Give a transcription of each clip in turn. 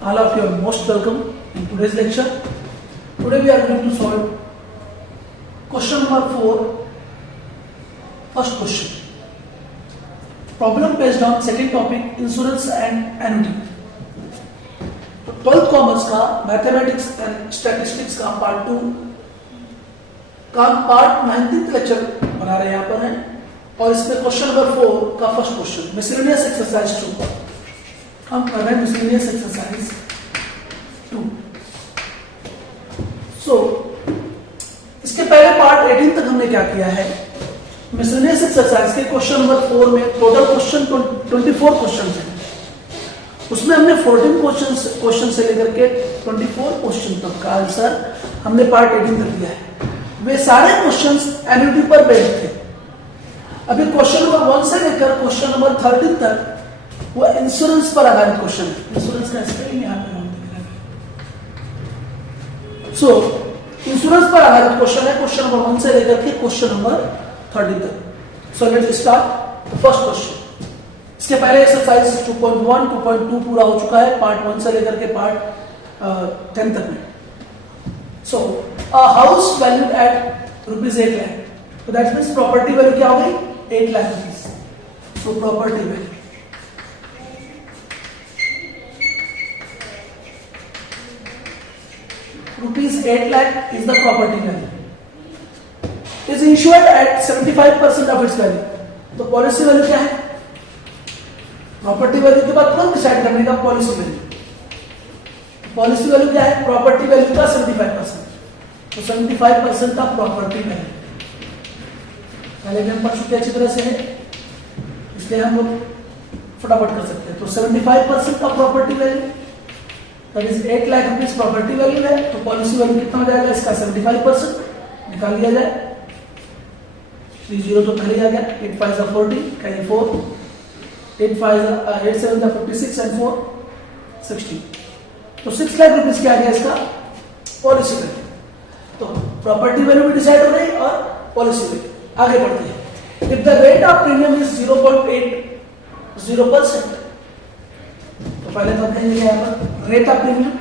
All of you are most welcome in today's lecture. Today we are going to solve question number 4, first question. Problem based on second topic, insurance and annuity. तो 12th commerce का mathematics and statistics का part 2 का part 19th lecture बना रहे हैं यहाँ पर है, और इसमें क्वेश्चन नंबर 4 का फर्स्ट क्वेश्चन मिसलेनियस एक्सरसाइज 2 हम कर रहे हैं। Miscellaneous exercise 2। सो इसके पहले पार्ट 18 तक हमने क्या किया है, मिसलेनियस एक्सरसाइज के क्वेश्चन नंबर 4 में टोटल क्वेश्चन 24 क्वेश्चन हैं, उसमें हमने 14 क्वेश्चन से लेकर के 24 क्वेश्चन तक का आंसर हमने पार्ट 18 तक दिया है। वे सारे क्वेश्चंस एन्युटी पर बेस्ड थे। अभी क्वेश्चन नंबर 1 से लेकर क्वेश्चन नंबर 13 तक वो इंश्योरेंस पर आधारित क्वेश्चन है। इंश्योरेंस का स्पेलिंग यहाँ पे हम देख रहे हैं। सो इंश्योरेंस पर आधारित क्वेश्चन है क्वेश्चन नंबर 1 से लेकर के क्वेश्चन नंबर 13 तक। So let's start the first question. इसके पहले एक्सरसाइज 2.1, 2.2 पूरा हो चुका है पार्ट 1 से लेकर के पार्ट 10 तक में। So a house valued at rupees 8 lakh, तो दैट मींस प्रॉपर्टी वैल्यू क्या हो गई 8 lakh rupees. So property value rupees 8 lakh is the property value, is insured at 75% of its value। तो पॉलिसी वैल्यू क्या है, प्रॉपर्टी वैल्यू के बाद तुरंत डिसाइड करने का पॉलिसी वैल्यू। पॉलिसी वैल्यू क्या है, प्रॉपर्टी वैल्यू का 75%, तो 75% का प्रॉपर्टी वैल्यू पहले भी हम पढ़ चुके अच्छी तरह से है, इसलिए हम लोग फटाफट कर सकते हैं। तो 75% का property value that is 8 lakh rupees property value है, तो पॉलिसी वैल्यू कितना हो जाएगा इसका 75% निकाल लिया जाए। 3 0 तो पहले आ गया, 8 5 40 कैरी 4, 8 7 56 एंड 4 60, तो 6 लाख रुपीज क्या आ गया इसका पॉलिसी वैल्यू। तो प्रॉपर्टी वैल्यू भी डिसाइड हो गई और पॉलिसी वैल्यू। आगे बढ़ते हैं। If the rate of premium is 0.80%, तो पहले तो कहेंगे यहाँ पर rate of premium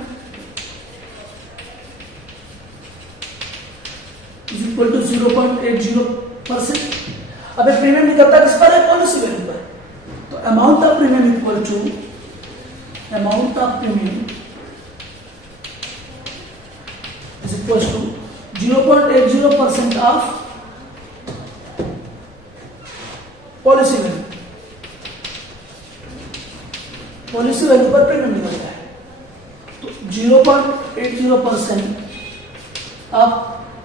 is equal to 0.80%। अब प्रीमियम निकलता किस पर है, पॉलिसी वैल्यू पर। तो amount of premium equal to amount of premium is equal to 0.80% of policy value. Policy value पर प्रीमियम निकलता है, तो 0.80% ऑफ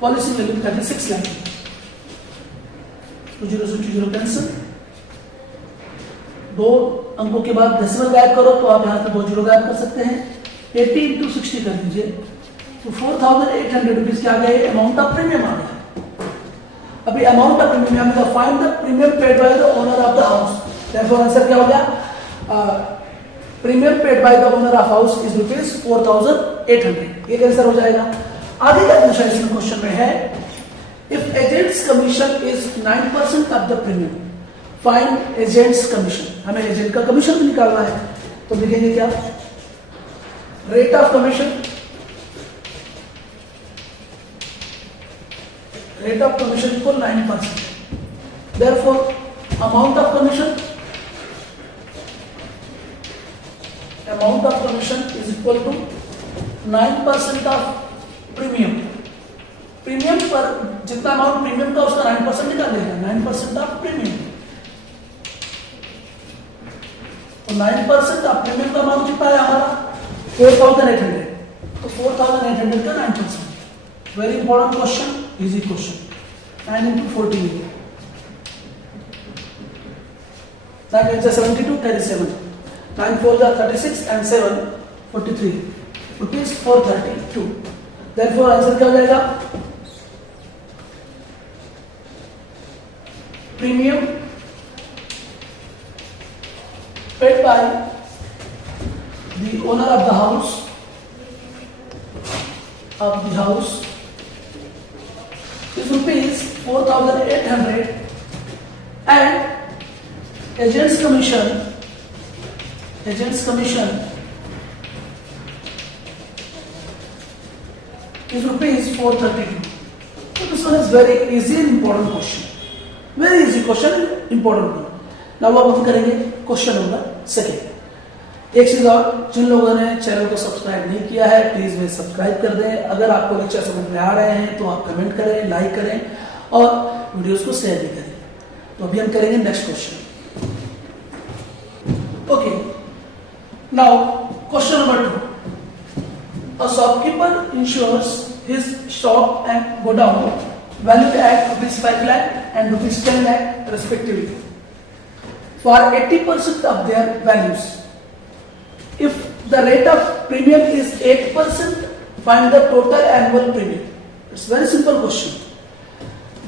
पॉलिसी वैल्यू 36 लाख। तो 0 से 0 कैंसिल, 2 अंकों के बाद डेसिमल गायब करो तो आप यहां से 2 जीरो गायब कर सकते हैं। 80 into 60 कर दीजिए, तो 4800 रुपीज क्या आ गया, अमाउंट ऑफ प्रीमियम आ गया। अभी अमाउंट ऑफ प्रीमियम में find the premium paid by the owner of the house, therefore answer क्या हो गया, premium paid by the owner of house is rupees 4800। ये आंसर हो जाएगा। आगे का क्वेश्चन इस क्वेश्चन में है, if agents commission is 9% of the premium, find agents commission. हमें एजेंट का कमीशन भी निकालना है, तो लिखेंगे क्या, rate of commission, rate of commission equal 9%, therefore amount of commission, amount of commission is equal to 9% of premium. Premium पर जितना अमाउंट प्रीमियम का उसका 9% निकाल देगा, 9% ऑफ प्रीमियम। तो 9% ऑफ प्रीमियम का अमाउंट कितना है हमारा 4800, तो 4800 का 9%। Very important question, easy question. 9 into 14, that is 72 carry 7, 9 4 are 36 and 7 43 rupees 432। therefore answer क्या हो जाएगा, premium paid by the owner of the house is rupees 4800 and agent's commission is rupees 432. So this one is very easy and important question. Very easy question, important one. Now अब हम करेंगे question number second. एक चीज और, जिन लोगों ने channel को subscribe नहीं किया है प्लीज वे सब्सक्राइब कर दें. अगर आपको लेक्चर समझ में आ रहे हैं तो आप कमेंट करें, लाइक करें और वीडियोस को शेयर भी करें. तो अभी हम करेंगे next question. Okay, now question number 2. A shopkeeper insures his shop and godown valued at rupees 5 lakh and rupees 10 lakh respectively for 80% of their values. If the rate of premium is 8%, find the total annual premium. It's very simple question.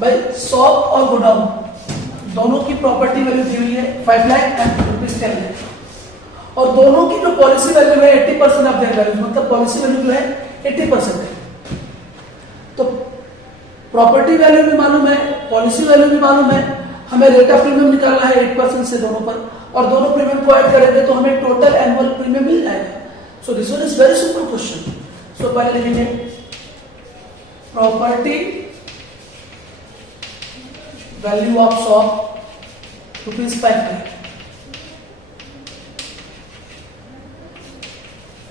भाई shop और godown दोनों की property value दी हुई है 5 lakh and rupees 10 lakh और दोनों की जो पॉलिसी वैल्यू है 80% ऑफ देयर वैल्यू, मतलब पॉलिसी वैल्यू जो है 80% है. तो प्रॉपर्टी वैल्यू भी मालूम है, पॉलिसी वैल्यू भी मालूम है, हमें रेट ऑफ प्रीमियम निकालना है 8% से दोनों पर और दोनों प्रीमियम को ऐड करेंगे तो हमें टोटल एनुअल प्रीमियम मिल जाएगा. So this one is very simple question. So पहले लिखेंगे property value of shop rupees 5 lakh,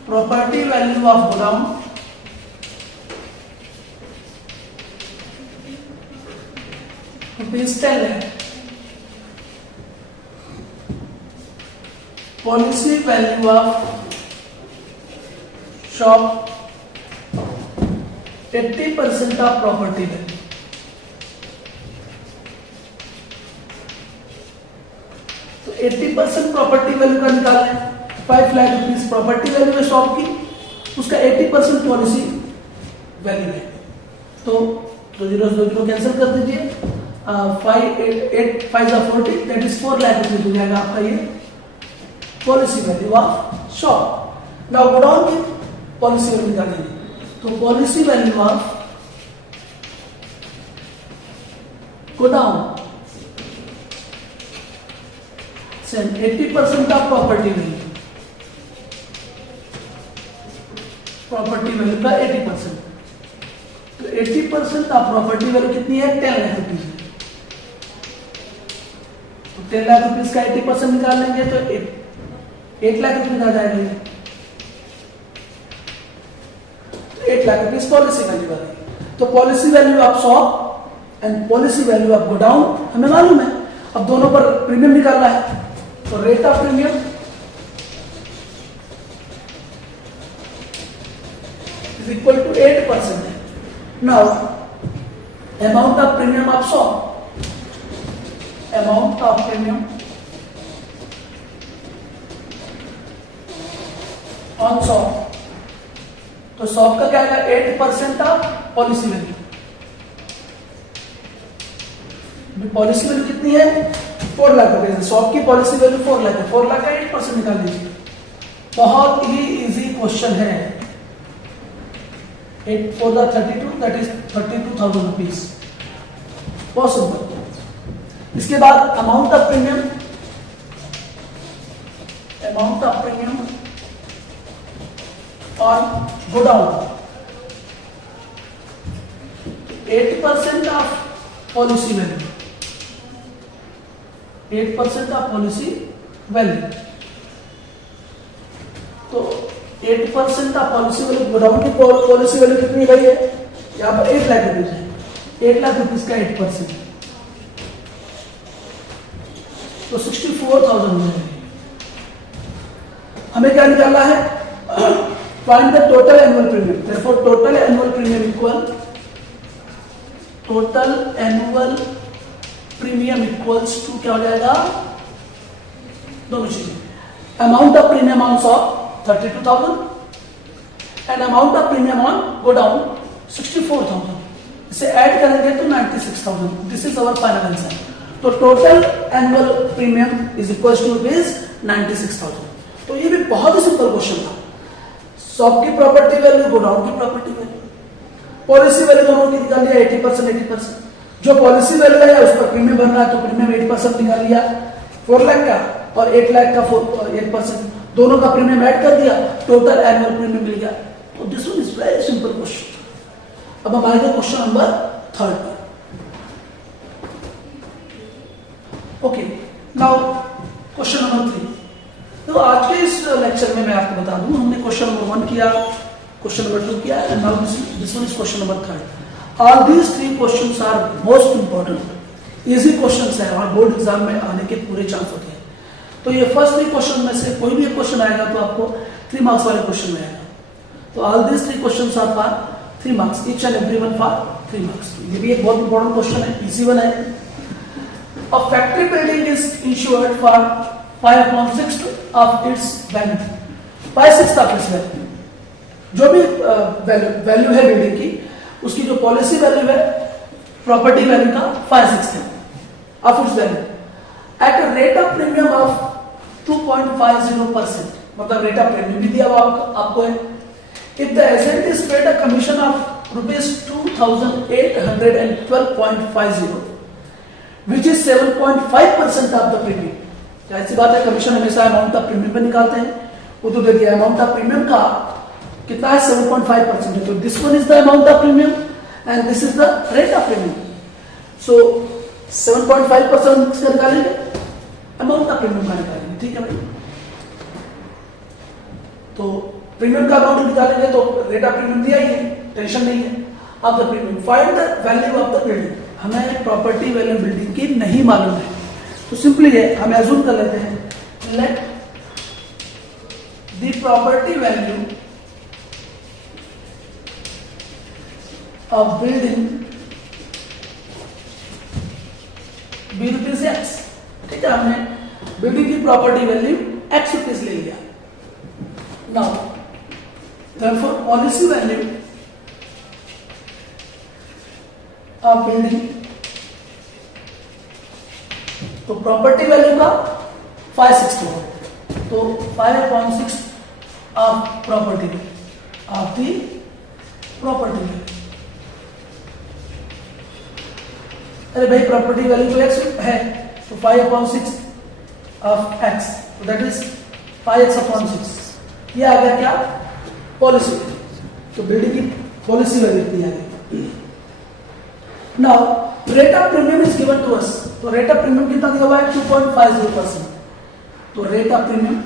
property value of godown rupees 10 lakh, policy value of shop 80% of property value. तो 80% प्रॉपर्टी वैल्यू का निकालना है. 5 लाख रुपीज प्रॉपर्टी वैल्यू है shop की, उसका 80% policy value है. तो 2 जीरो कैंसिल कर दीजिए. 5 8 5 40, दैट इज 4 लाख रुपीज हो जाएगा आपका ये policy value of shop. Now godown की पॉलिसी वैल्यू निकालेंगे. तो policy value of godown same 80% of property value, property value का 80%. तो 80% ऑफ प्रॉपर्टी वैल्यू कितनी है? 10 लाख रुपीज. तो 10 लाख रुपीज का 80% निकाल लेंगे तो 8 लाख रुपीज आ जाएगा. 8 लाख रुपीज पॉलिसी वैल्यू आ गई. तो policy value of shop and policy value of godown हमें मालूम है. अब दोनों पर प्रीमियम निकालना है. तो rate of premium is equal to 8%. Now, amount of premium of shop, amount of premium on shop. तो शॉप का क्या आएगा? 8% of policy value. Policy value कितनी है? 4 लाख रुपए. शॉप की पॉलिसी वैल्यू 4 लाख है. 4 लाख का 8% निकाल दीजिए. बहुत ही इजी क्वेश्चन है. 8 for the 32, that is 32,000 rupees. Possible. इसके बाद amount of premium, amount of premium on godown 8% of policy value, 8% of policy value. तो 8% ऑफ पॉलिसी वैल्यू, गोडाउन की पॉलिसी वैल्यू कितनी भाई है? यहाँ पर 8 लाख रुपीज है. 8 लाख रुपीज का 8% तो 64,000 हो जाएगी. हमें क्या निकालना है? Find the total annual premium. Therefore total annual premium equal, total annual premium equals to क्या हो जाएगा? दोनों चीजें. Amount of premium on shop 32,000 and amount of premium on godown 64,000. इसे ऐड करेंगे तो 96,000. This is our final answer. तो total annual premium is equal to rupees 96,000. तो ये भी बहुत ही सिंपल क्वेश्चन था. शॉप की प्रॉपर्टी वैल्यू, गोडाउन की प्रॉपर्टी वैल्यू, पॉलिसी वैल्यू दोनों की निकाल लिया 80%, 80%. जो पॉलिसी वैल्यू है उस पर प्रीमियम भरना है तो प्रीमियम 8% निकाल लिया 4 लाख का और 8 लाख का 8%. दोनों का प्रीमियम ऐड कर दिया, टोटल एनुअल प्रीमियम मिल गया. तो this one is very simple question. अब हम आएंगे क्वेश्चन नंबर 3 पर। Okay, now question number 3। तो आज के इस लेक्चर में मैं आपको बता दूं, हमने क्वेश्चन नंबर 1 किया, क्वेश्चन नंबर 2 किया, and now this one is question number 3। All these 3 questions are most important. Easy questions है और बोर्ड एग्जाम में आने के पूरे चांस होते हैं। तो ये फर्स्ट 3 क्वेश्चन में से कोई भी एक क्वेश्चन आएगा तो आपको 3 मार्क्स वाले क्वेश्चन में आएगा। तो all these 3 questions are for 3 marks, each and every one for 3 marks. ये भी एक बहुत इंपॉर्टेंट क्वेश्चन है, इजी वन है। A factory building is insured for 5/6 of its value, 5/6 of its value। जो भी वैल्यू है बिल्डिंग की, उसकी जो पॉलिसी वैल्यू है प्रॉपर्टी वैल्यू का 5/6 है of its value at a rate of premium of 2.50%। मतलब रेट ऑफ प्रीमियम भी दिया हुआ आपको है। If the agent is paid a commission of ₹2,812.50 which is 7.5% of the premium। ऐसी बात है, कमीशन हमेशा अमाउंट ऑफ प्रीमियम पे निकालते हैं। वो तो दे दिया अमाउंट ऑफ प्रीमियम का कितना है, 7.5% है। तो this one is the amount of premium and this is the rate of premium. So 7.5% से निकालेंगे, अमाउंट ऑफ प्रीमियम का निकालेंगे, ठीक है भाई। तो प्रीमियम का अमाउंट निकालेंगे तो रेट ऑफ प्रीमियम दिया ही है, टेंशन नहीं है। Of the premium find the value of the building. हमें प्रॉपर्टी वैल्यू बिल्डिंग की नहीं मालूम है, तो सिंपली है हम एज्यूम कर लेते हैं, let the property value of building be ₹X। ठीक है, हमने बिल्डिंग की प्रॉपर्टी वैल्यू ₹X ले लिया। Now therefore policy value of building, तो प्रॉपर्टी वैल्यू का 5/6 होगा, तो 5/6 of property of the property value. अरे भाई प्रॉपर्टी वैल्यू तो x है, तो 5/6 of x, that is 5x/6। ये आ गया क्या, पॉलिसी। तो बिल्डिंग की पॉलिसी वैल्यू इतनी आ गई। Now, rate of premium is given to us। तो rate of premium कितना दिया हुआ है, 2.50%। तो rate of premium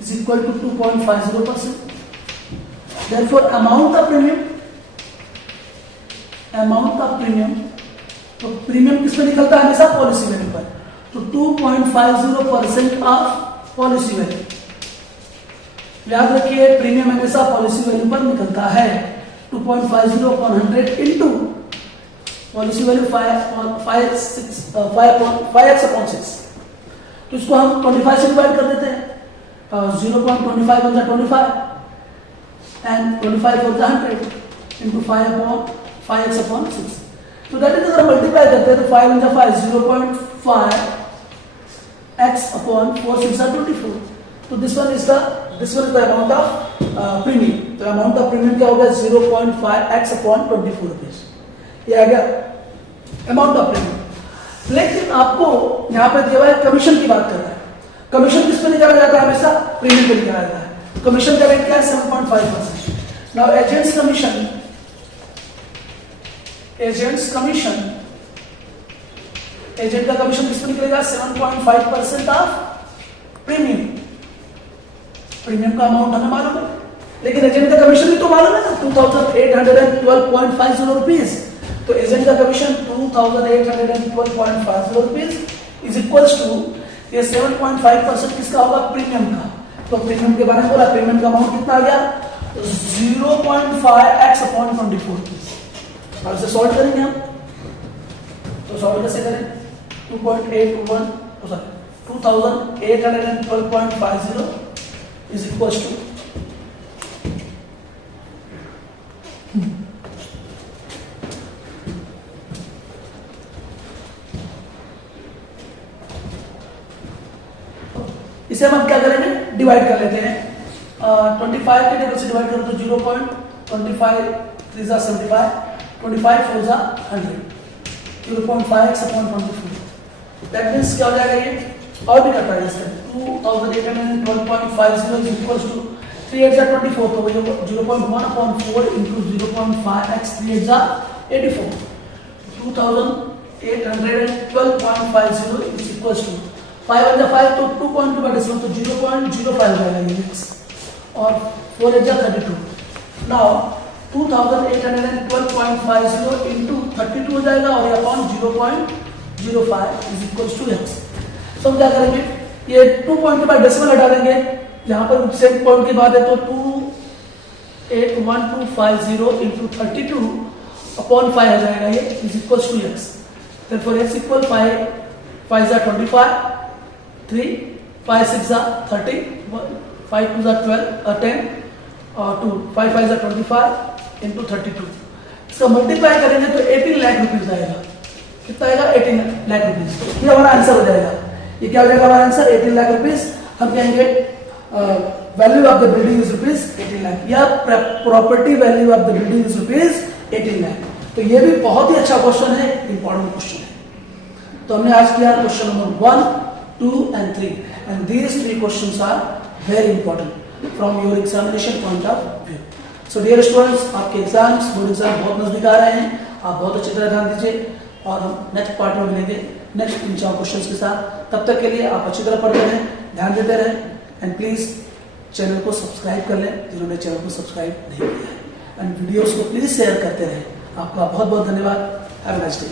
is equal to 2.50%। Therefore, amount of premium, तो प्रीमियम किस पे निकलता है, हमेशा पॉलिसी वैल्यू पर। तो 2.50% ऑफ पॉलिसी वैल्यू। याद रखिए प्रीमियम हमेशा पॉलिसी वैल्यू पर निकलता है। 2.50/100 इंटू पॉलिसी वैल्यू 5x/6। तो इसको हम 25 से डिवाइड कर देते हैं। 0.25 बन जाए 25 एंड 25 हो जाए 100 इंटू 5x/6। तो दैट इज अगर मल्टीप्लाई करते हैं तो 5 बन जाए 5, 0.5 x/4 तो this one is the amount of premium. तो अमाउंट ऑफ प्रीमियम क्या होगा, 0.5 x/24 ये आ गया अमाउंट ऑफ प्रीमियम। लेकिन आपको यहां पे दिया हुआ है कमीशन की बात कर रहा है। कमीशन किस पे निकाला जाता है, हमेशा प्रीमियम पे निकाला जाता है। कमीशन का रेट क्या है, 7.5%। नाउ एजेंट्स कमीशन एजेंट का कमीशन किस पे निकलेगा, 7.5% ऑफ प्रीमियम। प्रीमियम का अमाउंट हमें मालूम है, लेकिन एजेंट का कमीशन भी तो मालूम है ना, 2,812.50 रुपीज। तो एजेंट का commission 2,812.50 rupees is equals to ये 7.5% किसका होगा, प्रीमियम का। तो प्रीमियम के बारे में बोला, प्रीमियम का अमाउंट कितना आ गया, 0.5 x/24। और इसे सॉल्व करेंगे हम, तो सॉल्व कैसे करें, 2,812.50 is equals to इसे हम क्या करेंगे, डिवाइड कर लेते हैं। 25 के टेबल से डिवाइड करो तो 0.25 3 75, 25 4 100, 0.5 x/24। दैट मींस क्या हो जाएगा, ये और भी कट रहा है इसका, 2,812.50 इज इक्वल्स टू 3 8 24, तो 0.1/4 into 0.5x 3 8 84. 2812.50 is equals to 5 1 5, तो 2.2 का डेसिमल तो 0.05 जाएगा ये x, और 4 8 32. नाउ 2812.50 into 32 हो जाएगा, और ये upon 0.05 is equals to x. तो हम क्या करेंगे, ये 2 पॉइंट के बाद डेसिमल हटा देंगे, यहाँ पर सेम पॉइंट की बात है तो 281250 into 32 अपॉन 5 हो जाएगा, ये is equals to x. Therefore x equal 5 5 is 25, 3 5 6 is 30, 5 2 is 12 10, और 2 5 5 is 25 into 32. इसका मल्टीप्लाई करेंगे तो 18 लाख रुपीज आएगा. कितना आएगा? 18 लाख रुपीज. ये हमारा आंसर हो जाएगा. ये क्या हो जाएगा हमारा आंसर? 18 लाख रुपीज. हम कहेंगे value of the building is rupees 18 lakh, या property value of the building is rupees 18 lakh. तो ये भी बहुत ही अच्छा क्वेश्चन है, इंपॉर्टेंट क्वेश्चन है. तो हमने आज किया question number 1, 2 and 3, and these 3 questions are very important from your examination point of view. So dear students, आपके एग्जाम्स, बोर्ड एग्जाम बहुत नजदीक आ रहे हैं. आप बहुत अच्छी तरह ध्यान दीजिए, और हम नेक्स्ट पार्ट में मिलेंगे नेक्स्ट 3-4 क्वेश्चंस के साथ. तब तक के लिए आप अच्छी तरह पढ़ते रहें, ध्यान देते रहें, एंड प्लीज चैनल को सब्सक्राइब कर लें जिन्होंने चैनल को सब्सक्राइब नहीं किया है, एंड वीडियोस को प्लीज शेयर करते रहें. आपका बहुत बहुत धन्यवाद. Have a nice day.